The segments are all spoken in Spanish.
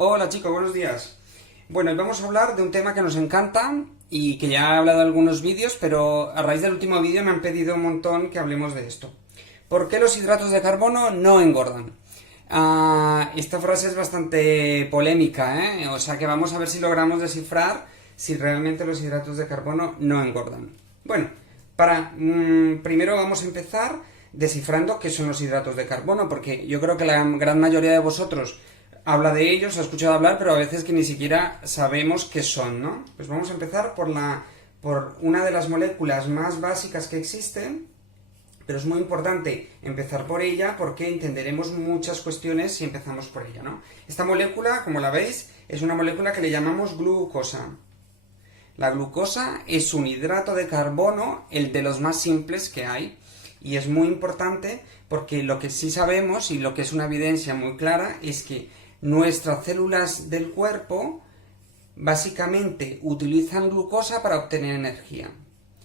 Hola chicos, buenos días. Bueno, hoy vamos a hablar de un tema que nos encanta y que ya he hablado en algunos vídeos, pero a raíz del último vídeo me han pedido un montón que hablemos de esto. ¿Por qué los hidratos de carbono no engordan? Esta frase es bastante polémica, ¿eh? O sea que vamos a ver si logramos descifrar si realmente los hidratos de carbono no engordan. Bueno, primero vamos a empezar descifrando qué son los hidratos de carbono, porque yo creo que la gran mayoría de vosotros habla de ellos, ha escuchado hablar, pero a veces que ni siquiera sabemos qué son, ¿no? Pues vamos a empezar por una de las moléculas más básicas que existen, pero es muy importante empezar por ella porque entenderemos muchas cuestiones si empezamos por ella, ¿no? Esta molécula, como la veis, es una molécula que le llamamos glucosa. La glucosa es un hidrato de carbono, el de los más simples que hay, y es muy importante porque lo que sí sabemos y lo que es una evidencia muy clara es que nuestras células del cuerpo básicamente utilizan glucosa para obtener energía.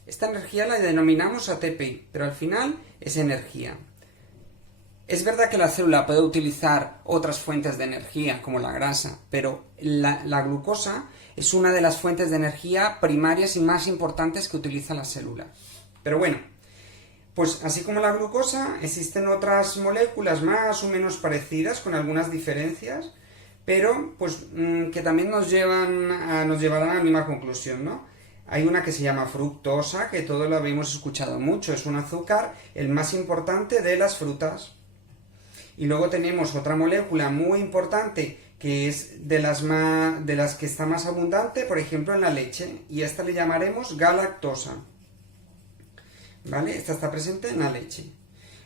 Esta energía la denominamos ATP, pero al final es energía. Es verdad que la célula puede utilizar otras fuentes de energía, como la grasa, pero la glucosa es una de las fuentes de energía primarias y más importantes que utiliza la célula. Pero bueno, pues así como la glucosa, existen otras moléculas más o menos parecidas, con algunas diferencias, pero pues que también nos llevarán a la misma conclusión, ¿no? Hay una que se llama fructosa, que todos lo habéis escuchado mucho, es un azúcar el más importante de las frutas. Y luego tenemos otra molécula muy importante, que es de las que está más abundante, por ejemplo en la leche, y a esta le llamaremos galactosa. ¿Vale? Esta está presente en la leche.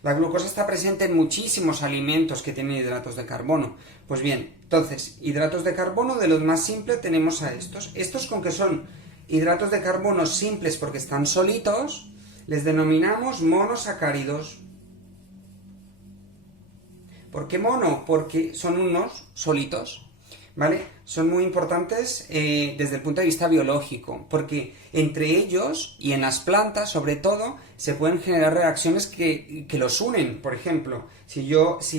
La glucosa está presente en muchísimos alimentos que tienen hidratos de carbono. Pues bien, entonces, hidratos de carbono, de los más simples tenemos a estos. Estos, con que son hidratos de carbono simples porque están solitos, les denominamos monosacáridos. ¿Por qué mono? Porque son unos solitos. ¿Vale? Son muy importantes desde el punto de vista biológico, porque entre ellos y en las plantas, sobre todo, se pueden generar reacciones que los unen. Por ejemplo, si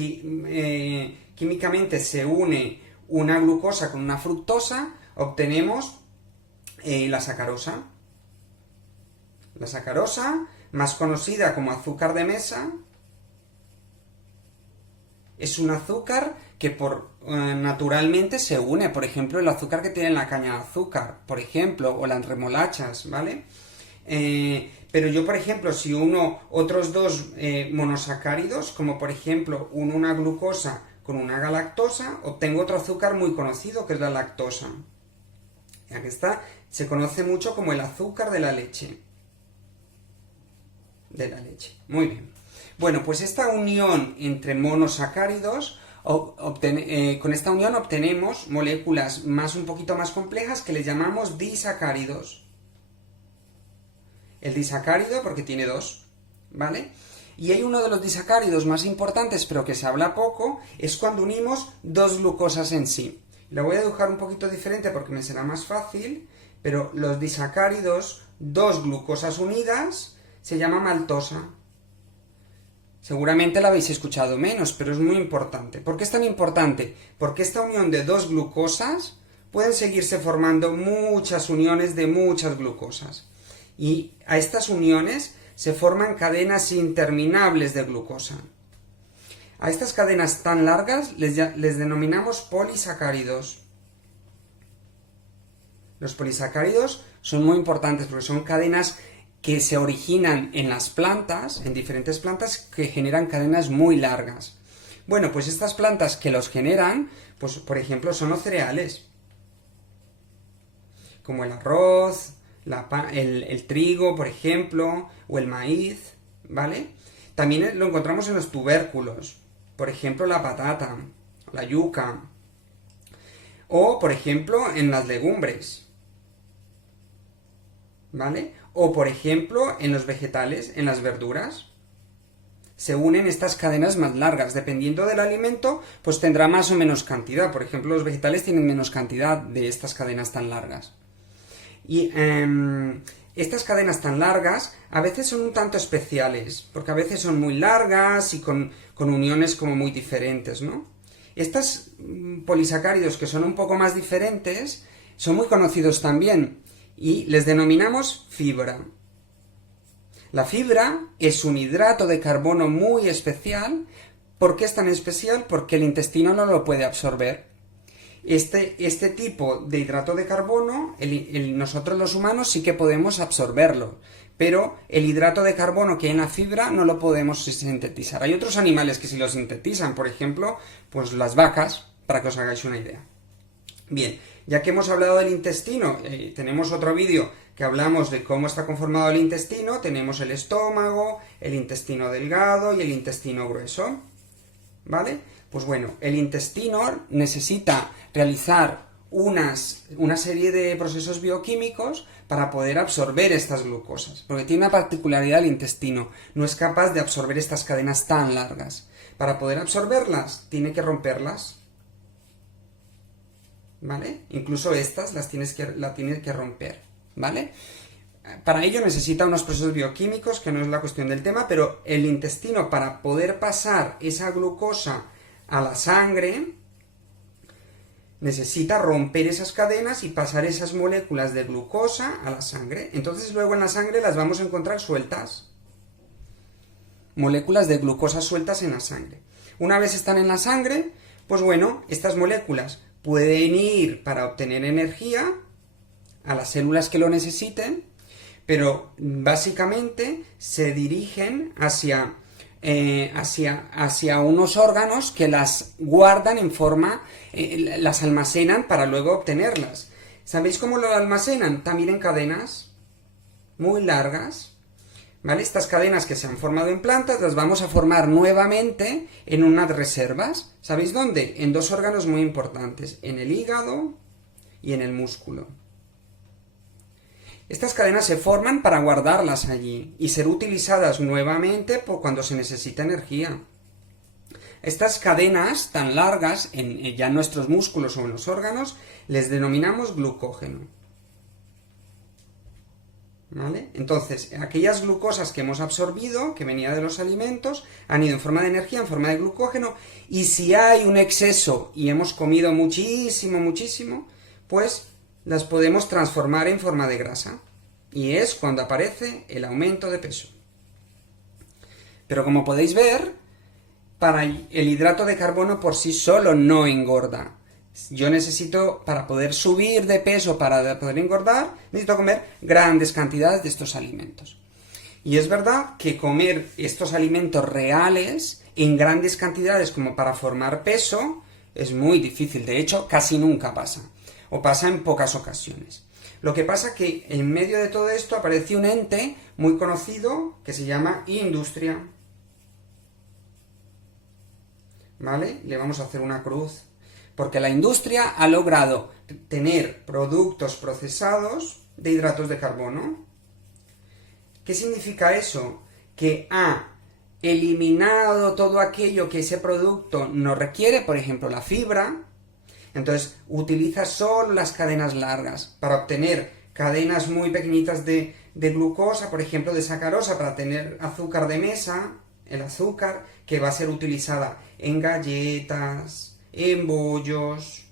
químicamente se une una glucosa con una fructosa, obtenemos la sacarosa. La sacarosa, más conocida como azúcar de mesa, es un azúcar que naturalmente se une, por ejemplo, el azúcar que tiene la caña de azúcar, por ejemplo, o las remolachas, ¿vale? Pero yo, por ejemplo, si uno otros dos monosacáridos, como por ejemplo una glucosa con una galactosa, obtengo otro azúcar muy conocido, que es la lactosa. Aquí está, se conoce mucho como el azúcar de la leche. Muy bien. Bueno, pues esta unión entre monosacáridos, con esta unión obtenemos moléculas un poquito más complejas que les llamamos disacáridos. El disacárido porque tiene dos, ¿vale? Y hay uno de los disacáridos más importantes, pero que se habla poco, es cuando unimos dos glucosas en sí. Lo voy a dibujar un poquito diferente porque me será más fácil, pero los disacáridos, dos glucosas unidas, se llama maltosa. Seguramente la habéis escuchado menos, pero es muy importante. ¿Por qué es tan importante? Porque esta unión de dos glucosas pueden seguirse formando muchas uniones de muchas glucosas. Y a estas uniones se forman cadenas interminables de glucosa. A estas cadenas tan largas les denominamos polisacáridos. Los polisacáridos son muy importantes porque son cadenas que se originan en las plantas, en diferentes plantas, que generan cadenas muy largas. Bueno, pues estas plantas que los generan, pues por ejemplo son los cereales, como el arroz, el trigo, por ejemplo, o el maíz, ¿vale? También lo encontramos en los tubérculos, por ejemplo la patata, la yuca, o por ejemplo en las legumbres, ¿vale? O, por ejemplo, en los vegetales, en las verduras, se unen estas cadenas más largas. Dependiendo del alimento, pues tendrá más o menos cantidad. Por ejemplo, los vegetales tienen menos cantidad de estas cadenas tan largas. Y estas cadenas tan largas a veces son un tanto especiales, porque a veces son muy largas y con uniones como muy diferentes, ¿no? Estos polisacáridos, que son un poco más diferentes, son muy conocidos también y les denominamos fibra. La fibra es un hidrato de carbono muy especial. ¿Por qué es tan especial? Porque el intestino no lo puede absorber. Este tipo de hidrato de carbono, nosotros los humanos sí que podemos absorberlo, pero el hidrato de carbono que hay en la fibra no lo podemos sintetizar. Hay otros animales que sí lo sintetizan, por ejemplo, pues las vacas, para que os hagáis una idea. Bien, ya que hemos hablado del intestino, tenemos otro vídeo que hablamos de cómo está conformado el intestino. Tenemos el estómago, el intestino delgado y el intestino grueso, ¿vale? Pues bueno, el intestino necesita realizar una serie de procesos bioquímicos para poder absorber estas glucosas, porque tiene una particularidad el intestino, no es capaz de absorber estas cadenas tan largas. Para poder absorberlas, tiene que romperlas, ¿vale? Incluso estas la tienes que romper, ¿vale? Para ello necesita unos procesos bioquímicos, que no es la cuestión del tema, pero el intestino, para poder pasar esa glucosa a la sangre, necesita romper esas cadenas y pasar esas moléculas de glucosa a la sangre. Entonces luego en la sangre las vamos a encontrar sueltas. Moléculas de glucosa sueltas en la sangre. Una vez están en la sangre, pues bueno, estas moléculas pueden ir para obtener energía a las células que lo necesiten, pero básicamente se dirigen hacia unos órganos que las guardan en forma, las almacenan para luego obtenerlas. ¿Sabéis cómo lo almacenan? También en cadenas muy largas, ¿vale? Estas cadenas que se han formado en plantas las vamos a formar nuevamente en unas reservas. ¿Sabéis dónde? En dos órganos muy importantes, en el hígado y en el músculo. Estas cadenas se forman para guardarlas allí y ser utilizadas nuevamente por cuando se necesita energía. Estas cadenas tan largas, ya en nuestros músculos o en los órganos, les denominamos glucógeno, ¿vale? Entonces, aquellas glucosas que hemos absorbido, que venía de los alimentos, han ido en forma de energía, en forma de glucógeno, y si hay un exceso y hemos comido muchísimo, pues las podemos transformar en forma de grasa, y es cuando aparece el aumento de peso. Pero como podéis ver, el hidrato de carbono por sí solo no engorda. Yo necesito, para poder subir de peso, para poder engordar, necesito comer grandes cantidades de estos alimentos. Y es verdad que comer estos alimentos reales en grandes cantidades como para formar peso es muy difícil. De hecho, casi nunca pasa. O pasa en pocas ocasiones. Lo que pasa que en medio de todo esto aparece un ente muy conocido que se llama industria. ¿Vale? Le vamos a hacer una cruz. Porque la industria ha logrado tener productos procesados de hidratos de carbono. ¿Qué significa eso? Que ha eliminado todo aquello que ese producto no requiere, por ejemplo la fibra. Entonces utiliza solo las cadenas largas para obtener cadenas muy pequeñitas de glucosa, por ejemplo de sacarosa, para tener azúcar de mesa, el azúcar que va a ser utilizada en galletas, en bollos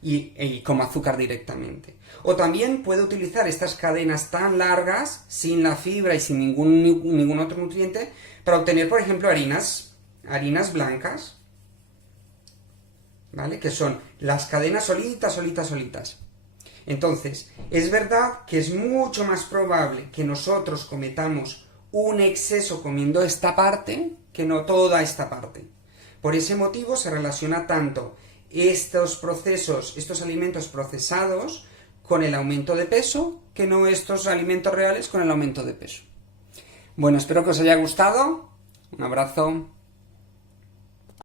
y como azúcar directamente. O también puede utilizar estas cadenas tan largas, sin la fibra y sin ningún otro nutriente, para obtener, por ejemplo, harinas blancas, ¿vale? Que son las cadenas solitas. Entonces, es verdad que es mucho más probable que nosotros cometamos un exceso comiendo esta parte que no toda esta parte. Por ese motivo se relaciona tanto estos alimentos procesados con el aumento de peso, que no estos alimentos reales con el aumento de peso. Bueno, espero que os haya gustado. Un abrazo.